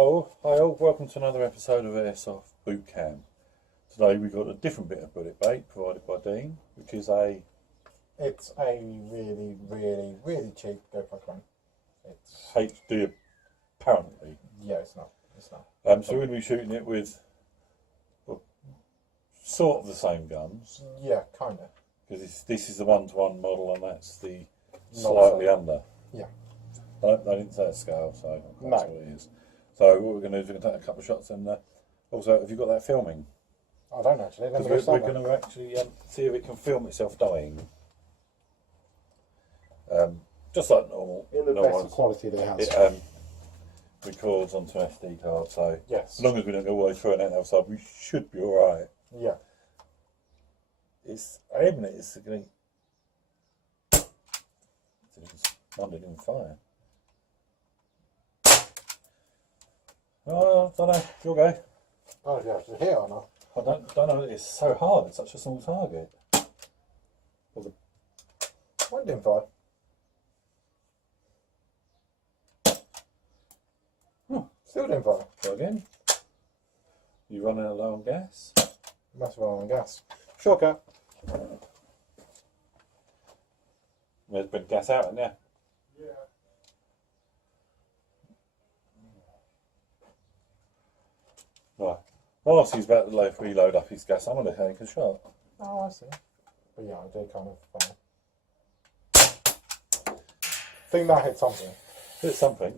Oh, hi all, welcome to another episode of Airsoft Bootcamp. Today we've got a different bit of bullet bait provided by Dean, which is It's a really cheap GoPro clone. It's HD apparently. yeah, it's not. So we're going to be shooting it with well, sort of the same guns, Yeah, kind of. because this is the one-to-one model and that's the Not slightly so. under. Yeah. I didn't say a scale, so that's No. what it is. So what we're going to do is we're going to take a couple of shots and also, have you got that filming? I don't actually. Let me go Because we're start going to actually see if it can film itself dying. Just like normal. in the normal best quality that it has. It records onto an SD card, so Yes. as long as we don't go all the way through and out the other side, we should be alright. Yeah. It's aiming it, it's going to. One didn't even fire. Oh, I don't know. You'll go. Oh, if you have to hit or not. I don't know. It's so hard. It's such a small target. One didn't fire. Still didn't fire. Go again. You running low on gas? Must run on gas. Shortcut. There's been gas out in there. Yeah. Right. Whilst he's about to reload up his gas, I'm going to take a shot. Oh, I see. But yeah, I do kind of fire. Think that hit something. It's something.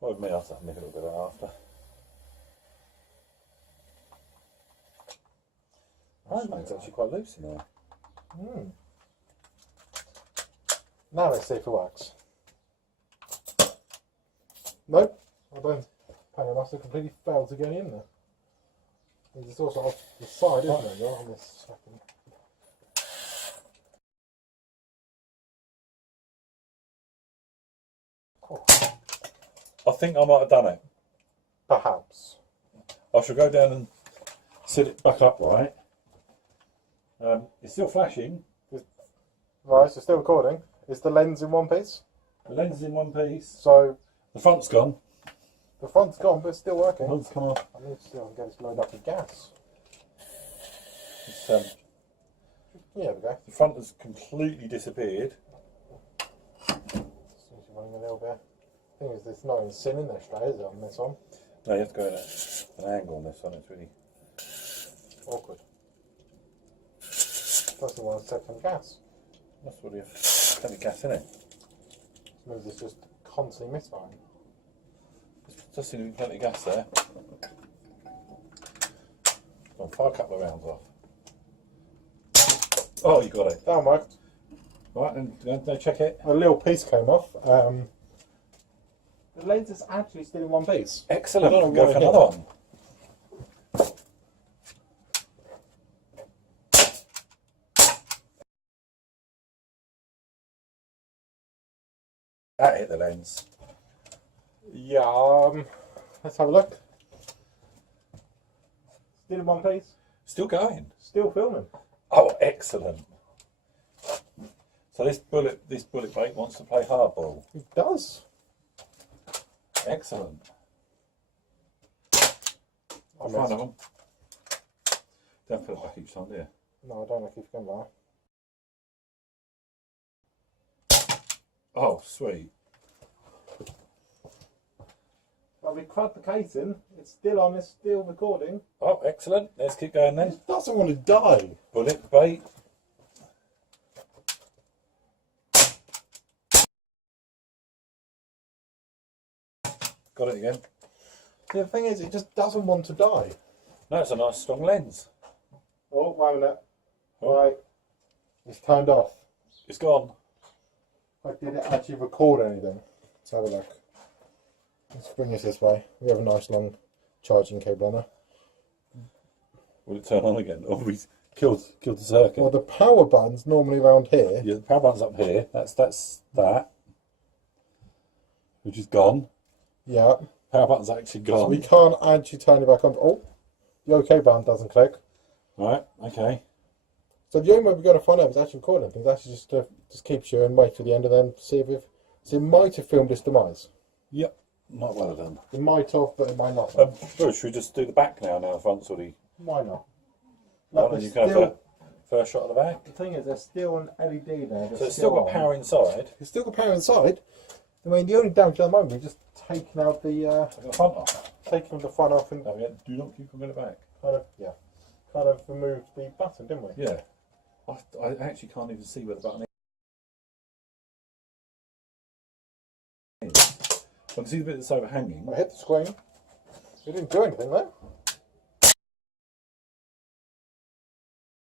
Well, with me, I'll have to make a little bit of that after. Oh, it's actually quite loose in there. Now let's see if it works. Nope. I don't. Apparently, I must have completely failed to get in there. It's also off the side, isn't it? You're on this second. Oh, I think I might have done it. perhaps. I shall go down and sit it back upright. It's still flashing. Right, so still recording. Is the lens in one piece? The lens is in one piece. So The front's gone. the front's gone, but it's still The working. front's come off. I need to see if I can get this loaded up with gas. It's, Yeah, there we go. the front has completely disappeared. Seems to be running a little bit. Thing is, there's no sim in there straight, is it, on this one? No, you have to go in at an angle on this one. It's really Awkward. Doesn't want to take some gas. that's what you have. Plenty of gas in it. Which means it's just constantly misfiring. Just seems to be plenty of gas there. I'll fire a couple of rounds off. Oh, you got it. That worked. Right, then go check it. A little piece came off. The lens is actually still in one piece. Excellent. I don't Go know for what it another one. That hit the lens. Yeah, let's have a look. Still in one piece. Still going. Still filming. Oh, excellent. So this bullet bait wants to play hardball. It does. Excellent. I Find missed. them. Don't put it back each time, do you? No, I don't know if you've gone there. Oh, sweet. Well, we cracked the casing. It's still on. It's still recording. Oh, excellent. Let's keep going then. It doesn't want to die. Bullet bait. Got it again. The thing is, it just doesn't want to die. No, it's a nice strong lens. Oh, wait a minute. Oh. Right. It's turned off. It's gone. But did it actually record anything? Let's have a look. Let's bring this this way. We have a nice long charging cable on there. Will it turn on again? Or we killed the circuit? Well, the power button's normally around here. Yeah, the power button's up here. That's that. Which is gone. Yeah. Power button's actually So we gone. can't actually turn it back on. Oh, the OK button doesn't click. Right, okay. So the only way we're going to find out if it's actually recording anything is actually just keep you and wait till the end and then see if it might have filmed its demise. Yep. Not well done. It might have, but it might not have. Bruce, should we just do the back now? Now the front's already. Why not? Well, Look, then you can have a first shot of the back. the thing is, there's still an LED there. So it's still got power inside. It's still got power inside. I mean, the only damage at the moment is just taking out the Front off. taking the front off and No, yeah, do not keep them in the back. kind of removed the button, didn't we? Yeah. I actually can't even see where the button is. I can see the bit that's overhanging. I hit the screen. It didn't do anything though.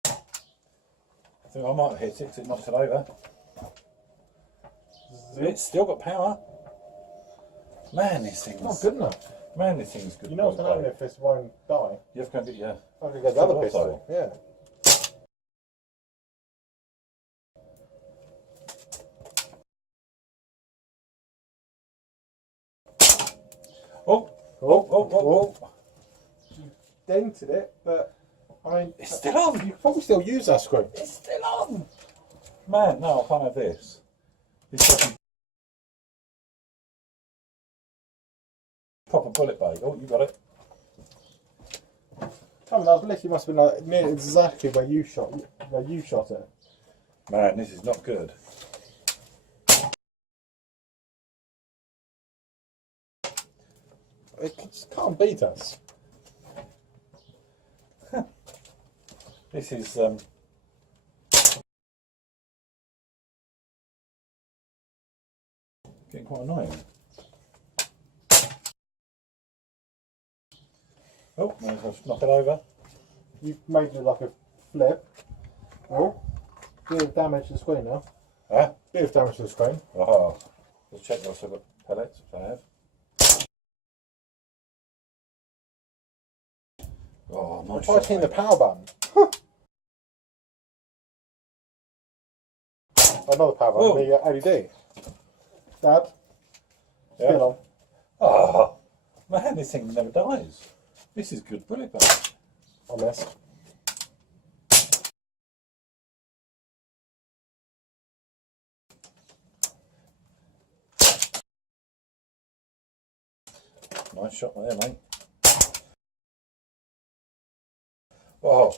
I think I might have hit it because it knocked it over. It's still got power. Man, this thing's Not good enough. Man, this thing's good. You know what's going to happen if this won't die? You have to go and get your. I'm going to get the other Still pistol. Yeah. Oh. You dented it, but I mean, It's still on. you can probably still use that screw. It's still on. Man, no, I can't have this. This fucking proper bullet bait. Oh, you got it. Come on, that literally must have been like near exactly where you shot it. Man, this is not good. It just can't beat us. This is getting quite annoying. Oh, might as well knock it over. You made it like a flip. Oh, bit of damage to the screen now. Huh? Bit of damage to the screen. Oh, let's check if I've got pellets, which I have. Oh, nice Try shot, hitting the mate. power button. Another power button, Oh. the LED. Dad, Yeah. still on. Oh, man, this thing never dies. This is good bullet bait. I missed. Nice shot there, mate. Oh,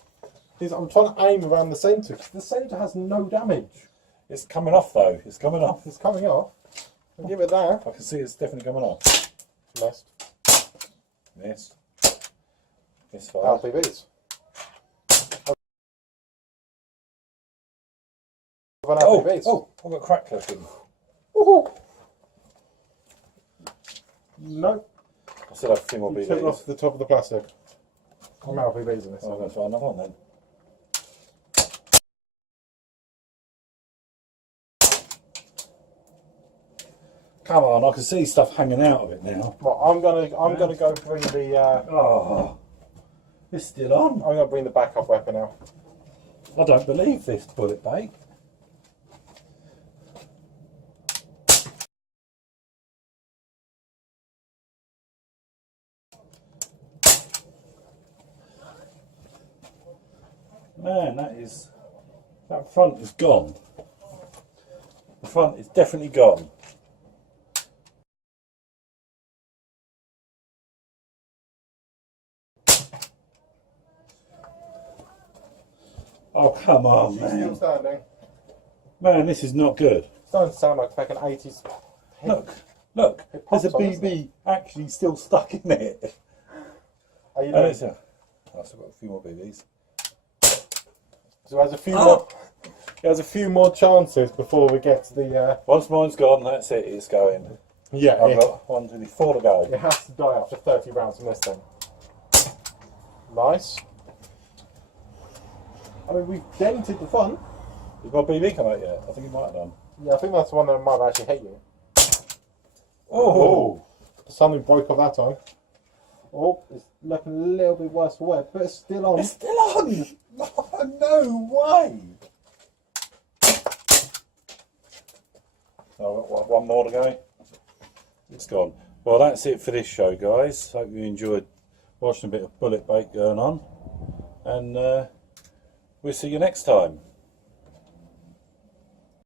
I'm trying to aim around the centre because the centre has no damage. it's coming off though. It's coming off. It's coming off. I'll give it that. I can see it's definitely coming off. Missed. Missed. Missed fire. LPVs. Oh, LPVs. oh, I've got crack clipping. Woohoo. No. I still have a few more You took BBs. off the top of the plastic. I'm LPVs in this. Oh, I'm going to try another one then. Come on, I can see stuff hanging out of it now. Well, I'm gonna go bring the Oh, it's still on. I'm gonna bring the backup weapon out. I don't believe this bullet bait. Man, that front is gone. The front is definitely gone. Oh, come on, She's still man. standing. Man, this is not good. It's starting to sound like back in 80s. Look, It there's a pops on, doesn't BB actually still stuck in it. Are you And doing? it's I've still got a few more BBs. So there's a few more chances before we get to the Once mine's gone, that's it, it's going. yeah. I've got 1, 2, 3, 4 to go. It has to die after 30 rounds from this thing. Nice. I mean, we've dented the front. Has my BB come out yet? I think it might have done. Yeah, I think that's the one that might have actually hit you. Oh! Something broke off that time. Oh, it's looking a little bit worse for wear, but it's still on. It's still on! No way! Oh, I've got one more to go. It's gone. Well, that's it for this show, guys. Hope you enjoyed watching a bit of bullet bait going on. And we'll see you next time.